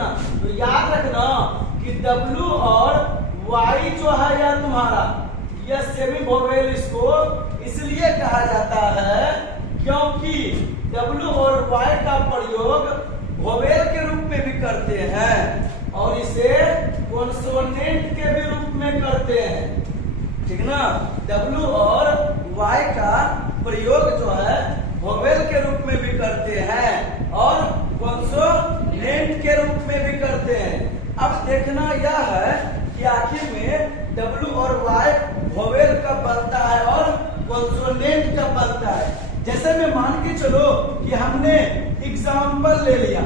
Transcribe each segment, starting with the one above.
ना। तो याद रखना कि W और Y जो है या तुम्हारा यह सेमी वोवेल इसको इसलिए कहा जाता है क्योंकि W और Y का प्रयोग वोवेल के रूप में भी करते हैं और इसे कॉन्सोनेंट के भी रूप में करते हैं, ठीक ना। W और Y का प्रयोग जो है वोवेल के रूप में भी करते हैं और कॉन्सोनेंट के रूप में भी करते हैं। अब देखना यह है कि आखिर में W और Y वोवेल का बनता है और कॉन्सोनेंट का बनता है। जैसे मैं मान के चलो कि हमने एग्जाम्पल ले लिया,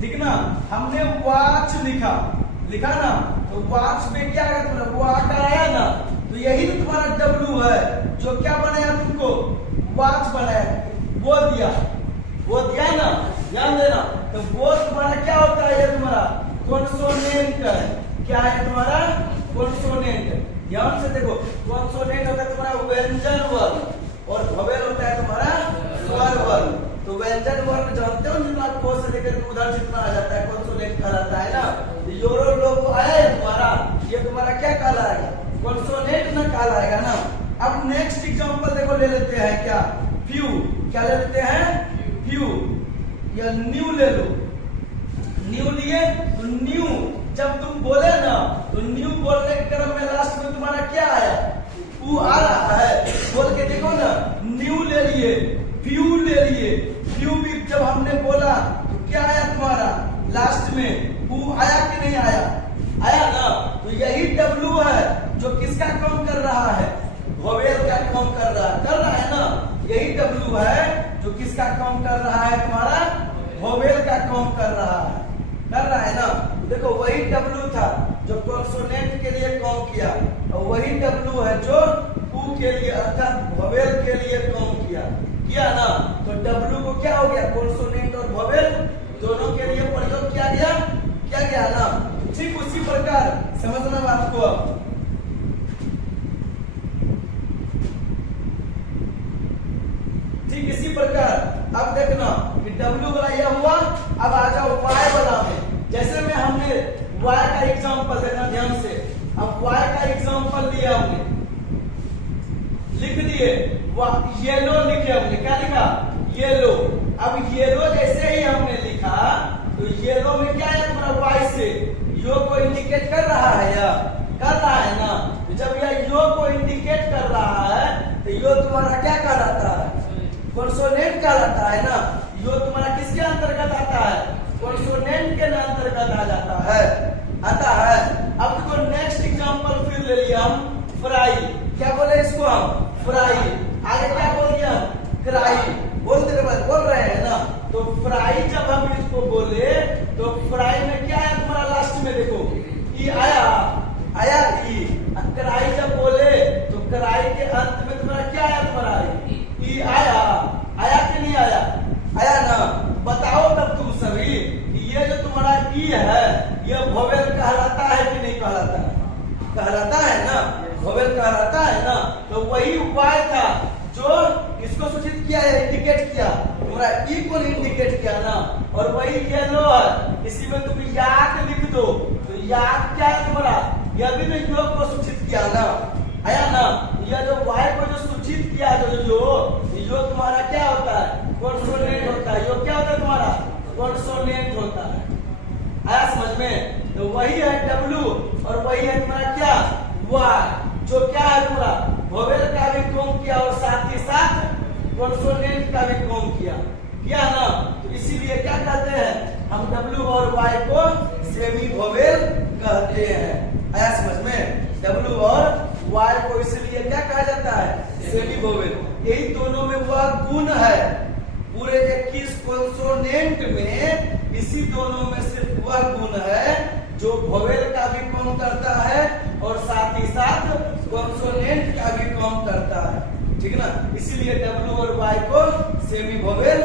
ठीक ना, हमने वॉच लिखा ना, तो वॉच में क्या है तुम्हारा वो आकर आया ना, तो यही तो तुम्हारा W है जो क्या बनाया तुमको वॉच बनाया, वो दिया ना, ध्यान देना। तो वो तुम्हारा क्या होता है, ये तुम्हारा कॉन्सोनेंट है। क्या है तुम्हारा कॉन्सोनेंट, ध्यान से देखो। कॉन्सोनेंट होता है तुम्हारा व्यंजन वर्ण और वोवेल होता है तुम्हारा स्वर वर्ण। तो व्यंजन वर्ण जानते हो जितना को से लेकर उधर जितना आ जाता है कॉन्सोनेंट कहलाता है ना। योरो लोगो आया है तुम्हारा, ये तुम्हारा क्या कहलाएगा, कॉन्सोनेंट ना कहलाएगा ना। अब नेक्स्ट एग्जांपल देखो ले लेते हैं क्या, फ्यू, क्या ले लेते हैं फ्यू या न्यू ले लो। न्यू लिए तो न्यू जब तुम बोले ना तो न्यू बोलने के क्रम में लास्ट में तुम्हारा क्या आया, ऊ आ रहा है, बोल के देखो ना। न्यू ले लिए, फ्यू ले लिए, फ्यू भी जब हमने बोला तो क्या आया तुम्हारा लास्ट में, ऊ आया कि नहीं आया, आया ना। तो यही W है जो किसका काम कर रहा है, वोवेल का काम कर रहा है ना। यही W है जो किसका काम कर रहा है, तुम्हारा वोवेल का काम कर रहा है ना। देखो वही W था जो कॉन्सोनेंट के लिए काम किया और वही W है जो ऊ के लिए अर्थात वोवेल के लिए काम किया ना। तो W को क्या हो गया, कॉन्सोनेंट और वोवेल दोनों के लिए प्रयोग किया गया ना। ठीक उसी प्रकार समझना बात को। ठीक इसी प्रकार अब देखना कि W वाला यह हुआ। अब आ जाओ Y वाला में। जैसे में हमने Y का एग्जांपल देखना ध्यान से। अब Y का एग्जांपल लिया हमने, लिख दिए येलो लिखे हमने, क्या लिखा येलो। अब येलो जैसे ही हमने लिखा तो येलो में क्या है तुम्हारा Y से यो को इंडिकेट कर रहा है या कर रहा है ना। तो जब यह यो को इंडिकेट कर रहा है तो यो तुम्हारा क्या कहलाता है, कॉन्सोनेंट कहलाता है ना। यो तुम्हारा किसके अंतर्गत आता है, कॉन्सोनेंट के अंतर्गत आता है। अब देखो नेक्स्ट एग्जांपल फिर ले लिया हम फ्राई, क्या बोले इसको हम फ्राई, आगे क्या बोल दिया क्राई, बोल रहे हैं ना। तो फ्राई जब हम इसको बोले तो फ्राई में क्या है तुम्हारा लास्ट में देखो ई आया ई। क्राई जब बोले तो क्राई के अंत में तुम्हारा क्या आया, तुम्हारा ई आया कि नहीं आया ना। बताओ तब तुम सभी ये जो तुम्हारा ई है ये वोवेल कहलाता है कि नहीं कहलाता है ना, वोवेल कहलाता है ना। तो वही उपाय था जो इसको सूचित किया है, इंडिकेट किया, तुम्हारा ई को इंडिकेट किया ना। और वही येलो है, इसी में तुम याक लिख दो तो याक क्या है तुम्हारा, यह भी तो योग को सूचित किया ना, आया ना। यह जो Y को जो सूचित किया जो तुम्हारा क्या होता है, कॉन्सोनेंट होता है। यो क्या होता है तुम्हारा कॉन्सोनेंट होता है, आया समझ में। तो वही है W और वही है तुम्हारा क्या Y, जो क्या है तुम्हारा वोवेल का भी काम किया और साथ ही साथ कॉन्सोनेंट का भी काम किया ना। तो इसीलिए क्या कहते हैं हम W और Y को सेमी वोवेल कहते हैं, आया समझ में। W और Y को इसलिए क्या कहा जाता है, सेमी वोवेल। यही दोनों में वह गुण है, पूरे 21 कॉन्सोनेंट में इसी दोनों में सिर्फ वह गुण है जो वोवेल का भी काम करता है और साथ ही साथ कॉन्सोनेंट का भी काम करता है, ठीक ना। इसीलिए W और Y को सेमी वोवेल